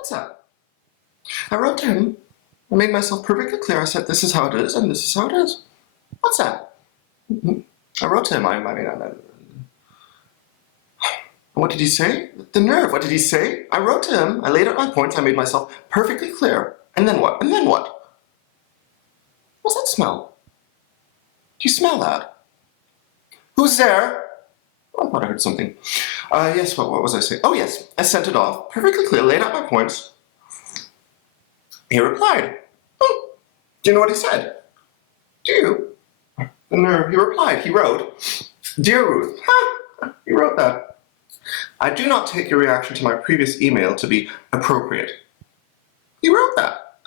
What's that? I wrote to him. I made myself perfectly clear. I said, this is how it is, and this is how it is. What's that? I wrote to him. What did he say? The nerve. What did he say? I wrote to him. I laid out my points. I made myself perfectly clear. And then what? And then what? What's that smell? Do you smell that? Who's there? Oh, I thought I heard something. Yes, what was I saying? Oh, yes. I sent it off. Perfectly clear. Laid out my points. He replied. Do you know what he said? Do you? The nerve. He replied. He wrote, Dear Ruth. He wrote that. I do not take your reaction to my previous email to be appropriate. He wrote that.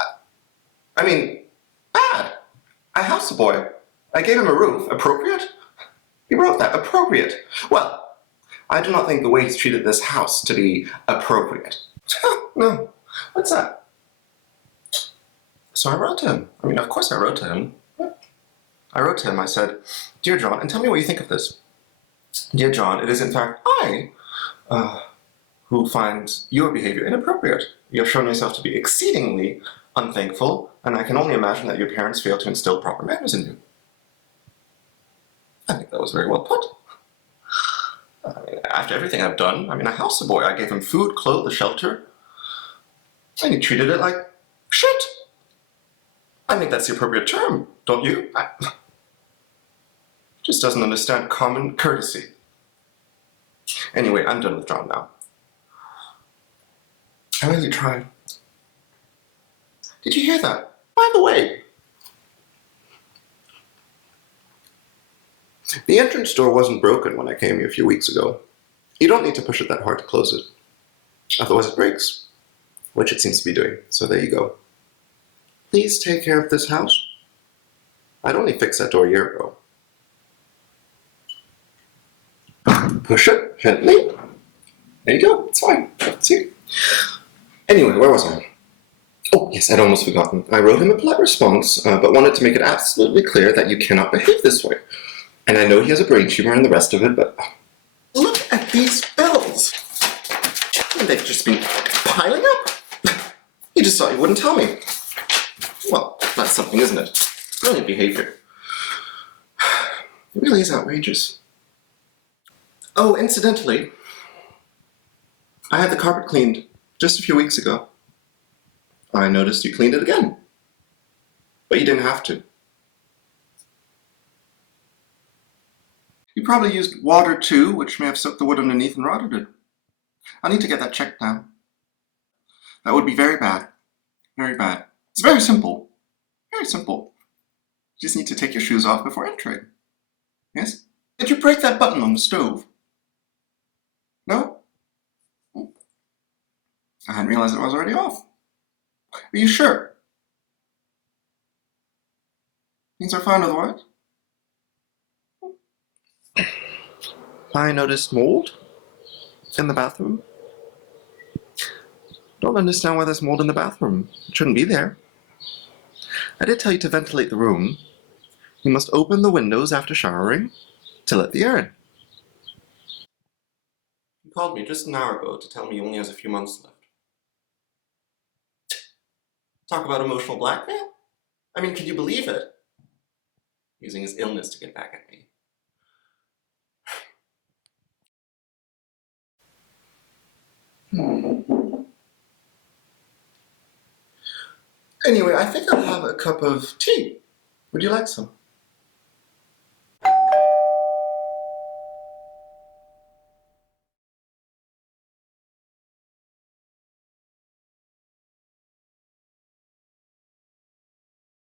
I mean, bad. I housed the boy. I gave him a roof. Appropriate? He wrote that. Appropriate. Well, I do not think the way he's treated this house to be appropriate. No. What's that? So I wrote to him. I mean, of course I wrote to him. I wrote to him. I said, Dear John, and tell me what you think of this. Dear John, it is in fact I who finds your behavior inappropriate. You have shown yourself to be exceedingly unthankful, and I can only imagine that your parents failed to instill proper manners in you. I think that was very well put. I mean, after everything I've done, I housed the boy. I gave him food, clothes, shelter, and he treated it like shit. I think that's the appropriate term, don't you? Just doesn't understand common courtesy. Anyway, I'm done with John now. I really tried. Did you hear that? By the way, the entrance door wasn't broken when I came here a few weeks ago. You don't need to push it that hard to close it. Otherwise it breaks, which it seems to be doing. So there you go. Please take care of this house. I'd only fixed that door a year ago. Push it gently. There you go. It's fine. See? Anyway, where was I? Oh, yes, I'd almost forgotten. I wrote him a polite response, but wanted to make it absolutely clear that you cannot behave this way. And I know he has a brain tumor and the rest of it, but look at these bills. And they've just been piling up. You just thought you wouldn't tell me. Well, that's something, isn't it? Brilliant behavior. It really is outrageous. Oh, incidentally, I had the carpet cleaned just a few weeks ago. I noticed you cleaned it again. But you didn't have to. You probably used water too, which may have soaked the wood underneath and rotted it. I'll need to get that checked now. That would be very bad. Very bad. It's very simple. Very simple. You just need to take your shoes off before entering. Yes? Did you break that button on the stove? No? I hadn't realized it was already off. Are you sure? Things are fine otherwise? I noticed mold in the bathroom. Don't understand why there's mold in the bathroom. It shouldn't be there. I did tell you to ventilate the room. You must open the windows after showering to let the air in. You called me just an hour ago to tell me he only has a few months left. Talk about emotional blackmail? I mean, can you believe it? Using his illness to get back at me. Anyway, I think I'll have a cup of tea. Would you like some?